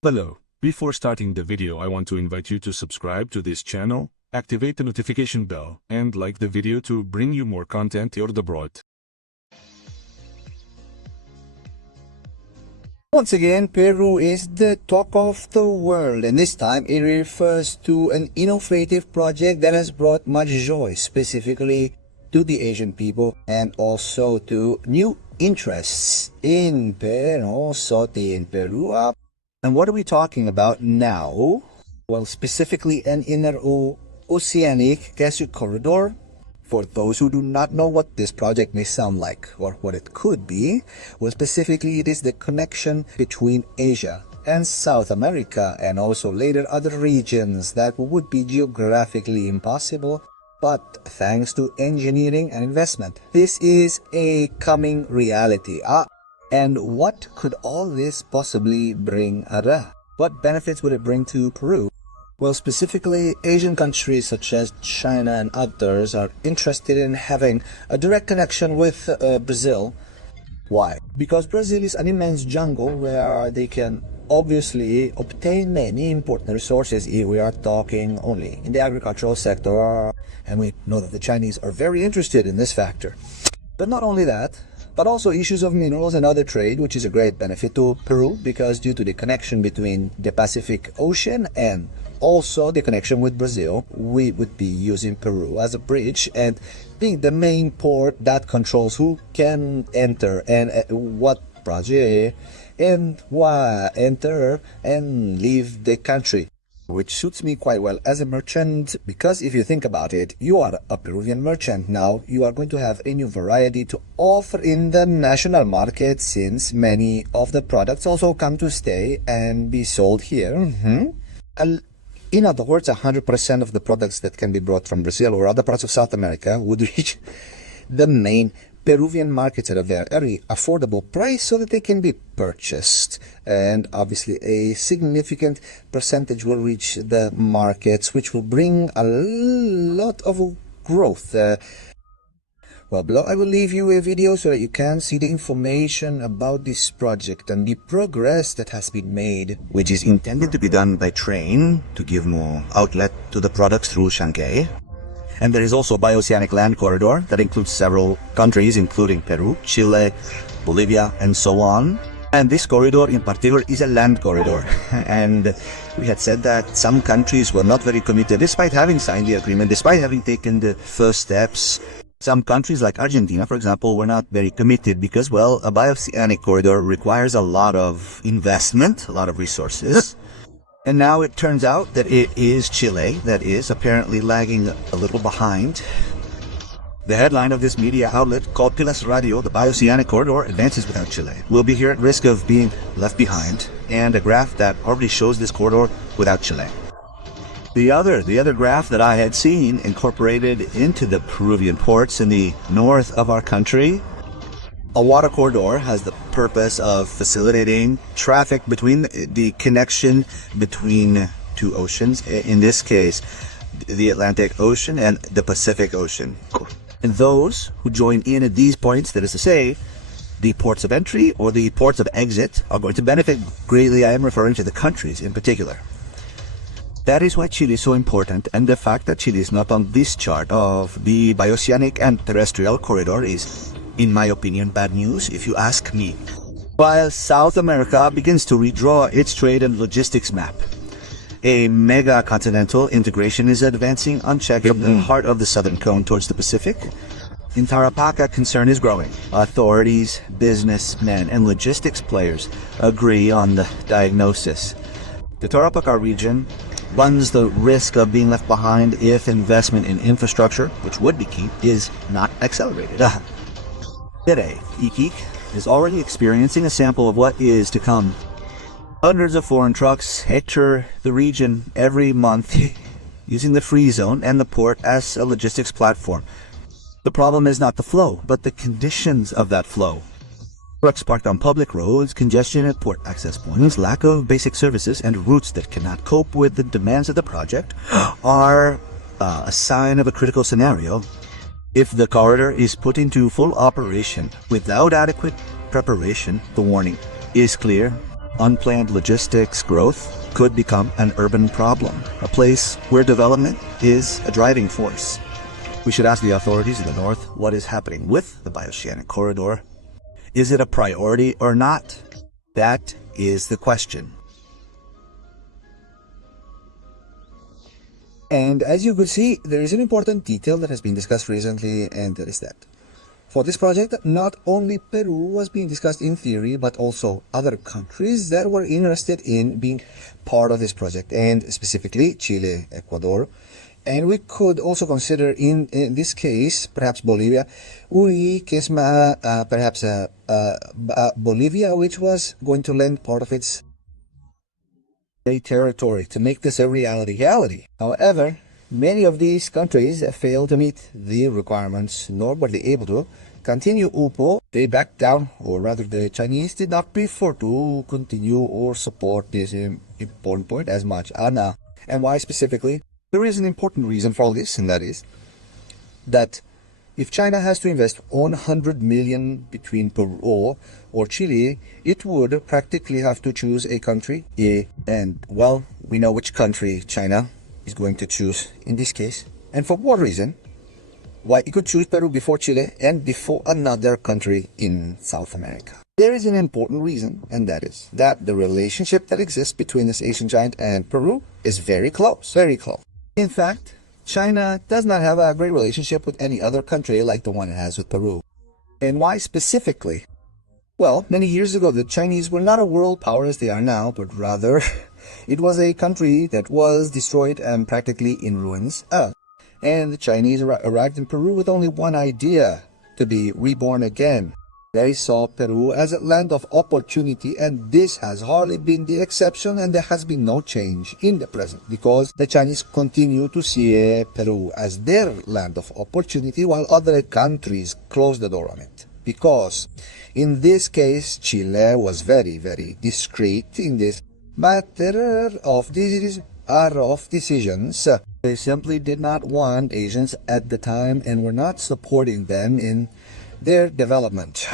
Hello, before starting the video I want to invite you to subscribe to this channel, activate the notification bell, and like the video to bring you more content here abroad. Once again, Peru is the talk of the world, and this time it refers to an innovative project that has brought much joy, specifically to the Asian people and also to new interests in Peru, in Peru. And what are we talking about now? Well, specifically an oceanic gas corridor. For those who do not know what this project may sound like or what it could be, well, specifically it is the connection between Asia and South America and also later other regions that would be geographically impossible, but thanks to engineering and investment, this is a coming reality. And what could all this possibly bring? What benefits would it bring to Peru? Well, specifically, Asian countries such as China and others are interested in having a direct connection with Brazil. Why? Because Brazil is an immense jungle where they can obviously obtain many important resources if we are talking only in the agricultural sector. And we know that the Chinese are very interested in this factor. But not only that, but also issues of minerals and other trade, which is a great benefit to Peru because due to the connection between the Pacific Ocean and also the connection with Brazil, we would be using Peru as a bridge and being the main port that controls who can enter and what project and why enter and leave the country. Which suits me quite well as a merchant, because if you think about it, you are a Peruvian merchant. Now you are going to have a new variety to offer in the national market, since many of the products also come to stay and be sold here. In other words, 100% of the products that can be brought from Brazil or other parts of South America would reach the main Peruvian markets at a very affordable price so that they can be purchased. And obviously a significant percentage will reach the markets, which will bring a lot of growth. Well, below I will leave you a video so that you can see the information about this project and the progress that has been made, which is intended to be done by train to give more outlet to the products through Shanghai. And there is also a bioceanic land corridor that includes several countries, including Peru, Chile, Bolivia, and so on. And this corridor in particular is a land corridor. And we had said that some countries were not very committed, despite having signed the agreement, despite having taken the first steps. Some countries like Argentina, for example, were not very committed because, well, a bioceanic corridor requires a lot of investment, a lot of resources. And now it turns out that it is Chile that is apparently lagging a little behind. The headline of this media outlet called Pilas Radio, the bioceanic corridor advances without Chile, will be here at risk of being left behind, and a graph that already shows this corridor without Chile. The other graph that I had seen incorporated into the Peruvian ports in the north of our country. A water corridor has the purpose of facilitating traffic between the connection between two oceans, in this case the Atlantic Ocean and the Pacific Ocean. And those who join in at these points, that is to say, the ports of entry or the ports of exit, are going to benefit greatly. I am referring to the countries in particular. That is why Chile is so important, and the fact that Chile is not on this chart of the bioceanic and terrestrial corridor is, in my opinion, bad news if you ask me. While South America begins to redraw its trade and logistics map, a mega-continental integration is advancing unchecked from the heart of the southern cone towards the Pacific. In Tarapacá, concern is growing. Authorities, businessmen, and logistics players agree on the diagnosis. The Tarapacá region runs the risk of being left behind if investment in infrastructure, which would be key, is not accelerated. Today, Iquique is already experiencing a sample of what is to come. Hundreds of foreign trucks enter the region every month using the free zone and the port as a logistics platform. The problem is not the flow, but the conditions of that flow. Trucks parked on public roads, congestion at port access points, lack of basic services, and routes that cannot cope with the demands of the project are a sign of a critical scenario. If the corridor is put into full operation without adequate preparation, the warning is clear. Unplanned logistics growth could become an urban problem, a place where development is a driving force. We should ask the authorities in the north what is happening with the bioceanic corridor. Is it a priority or not? That is the question. And as you could see, there is an important detail that has been discussed recently, and that is that for this project, not only Peru was being discussed in theory, but also other countries that were interested in being part of this project, and specifically Chile, Ecuador. And we could also consider in this case, perhaps Bolivia, Bolivia, which was going to lend part of its territory to make this a reality. However, many of these countries failed to meet the requirements, nor were they able to continue UPO. They backed down, or rather the Chinese did not prefer to continue or support this important point as much. And why specifically? There is an important reason for all this, and that is that if China has to invest 100 million between Peru or Chile, it would practically have to choose a country. And, well, we know which country China is going to choose in this case. And for what reason? Why it could choose Peru before Chile and before another country in South America. There is an important reason, and that is that the relationship that exists between this Asian giant and Peru is very close, very close. In fact, China does not have a great relationship with any other country like the one it has with Peru. And why specifically? Well, many years ago, the Chinese were not a world power as they are now, but rather it was a country that was destroyed and practically in ruins. And the Chinese arrived in Peru with only one idea: to be reborn again. They saw Peru as a land of opportunity, and this has hardly been the exception, and there has been no change in the present, because the Chinese continue to see Peru as their land of opportunity while other countries close the door on it. Because in this case, Chile was very, very discreet in this matter of decisions. They simply did not want Asians at the time and were not supporting them in their development.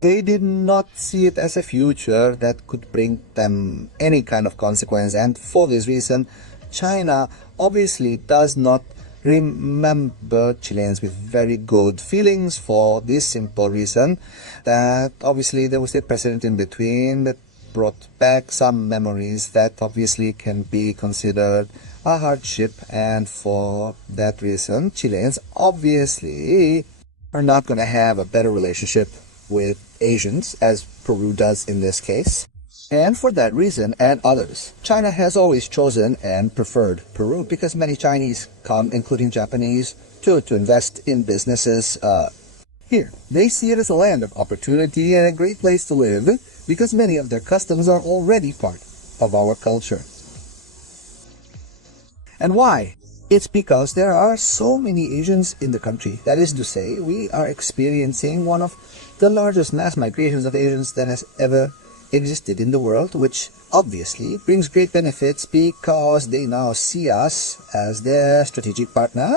They did not see it as a future that could bring them any kind of consequence, and for this reason, China obviously does not remember Chileans with very good feelings, for this simple reason that obviously there was a precedent in between that brought back some memories that obviously can be considered a hardship, and for that reason, Chileans obviously are not going to have a better relationship with Asians as Peru does in this case. And for that reason and others, China has always chosen and preferred Peru because many Chinese come, including Japanese, to invest in businesses here. They see it as a land of opportunity and a great place to live because many of their customs are already part of our culture. And why? It's because there are so many Asians in the country. That is to say, we are experiencing one of the largest mass migrations of Asians that has ever existed in the world, which obviously brings great benefits because they now see us as their strategic partner.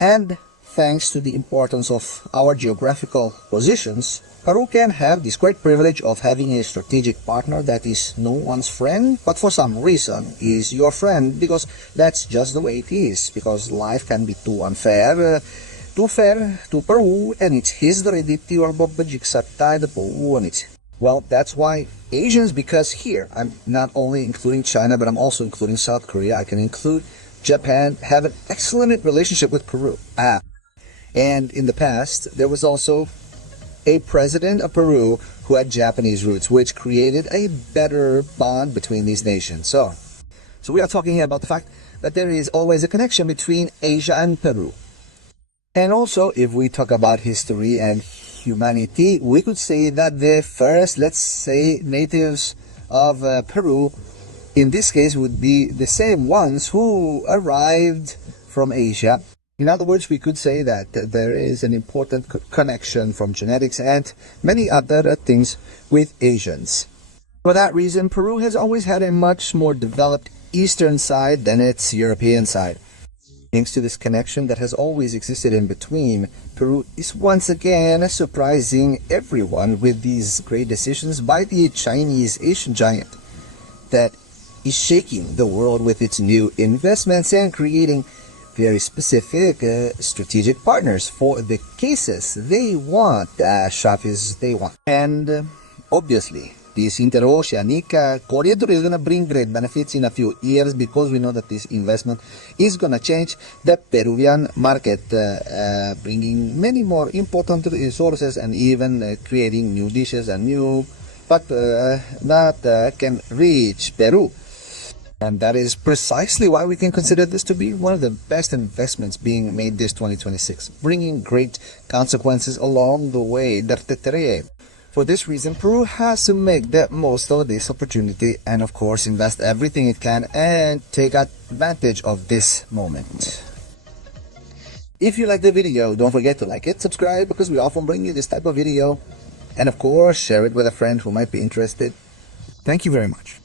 And thanks to the importance of our geographical positions, Peru can have this great privilege of having a strategic partner that is no one's friend, but for some reason is your friend, because that's just the way it is, because life can be too unfair, too fair to Peru, and it's history dito or babajiksatai the Peru, and it's, well, that's why Asians, because here, I'm not only including China, but I'm also including South Korea, I can include Japan, have an excellent relationship with Peru. And in the past, there was also a president of Peru who had Japanese roots, which created a better bond between these nations. So we are talking here about the fact that there is always a connection between Asia and Peru. And also, if we talk about history and humanity, we could say that the first, let's say, natives of Peru, in this case, would be the same ones who arrived from Asia. In other words, we could say that there is an important connection from genetics and many other things with Asians. For that reason, Peru has always had a much more developed eastern side than its European side. Thanks to this connection that has always existed in between, Peru is once again surprising everyone with these great decisions by the Chinese Asian giant that is shaking the world with its new investments and creating very specific strategic partners for the cases they want, shafis they want. And obviously, this interoceanic corridor is going to bring great benefits in a few years because we know that this investment is going to change the Peruvian market, bringing many more important resources and even creating new dishes and new that can reach Peru. And that is precisely why we can consider this to be one of the best investments being made this 2026, bringing great consequences along the way. For this reason, Peru has to make the most of this opportunity and of course invest everything it can and take advantage of this moment. If you like the video, don't forget to like it, subscribe because we often bring you this type of video, and of course share it with a friend who might be interested. Thank you very much.